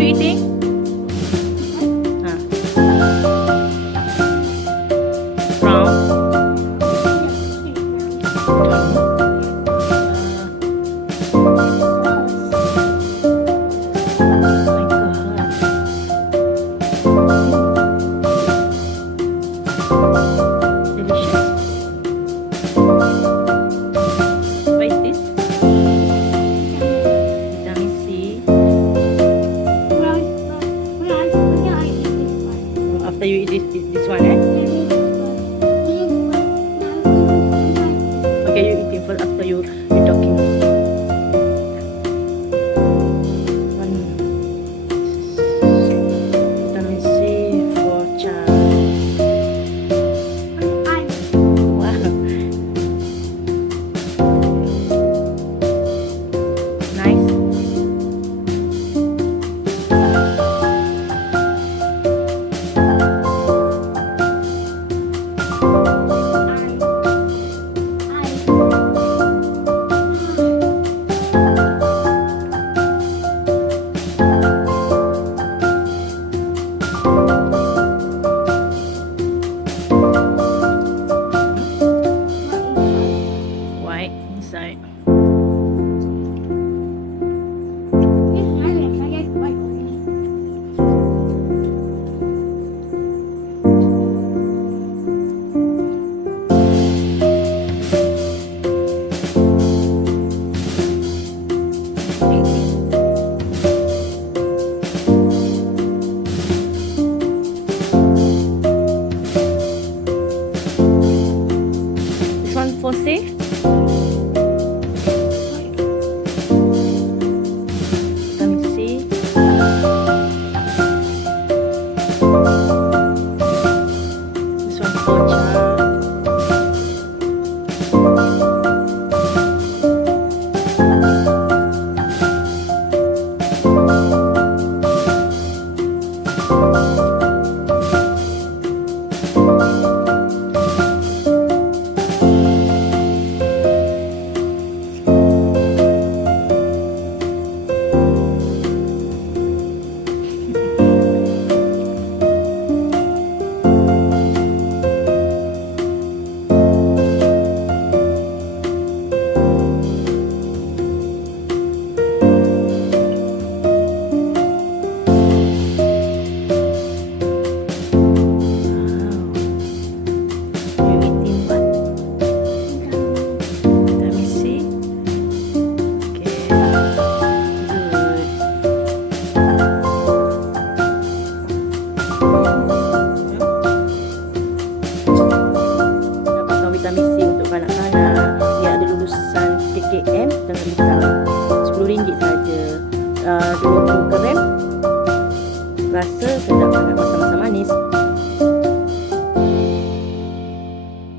you eating? Brown. After you eat this one, eh? Okay, you eating first after you talking. One. Vitamin C for child. Wow. Nice. White inside. This one for safe. Vitamin C. This one for child. Vitamin C untuk kanak-kanak yang ada lulusan PKM dan risau. RM10 saja. 20 gram. Rasa sedap sangat.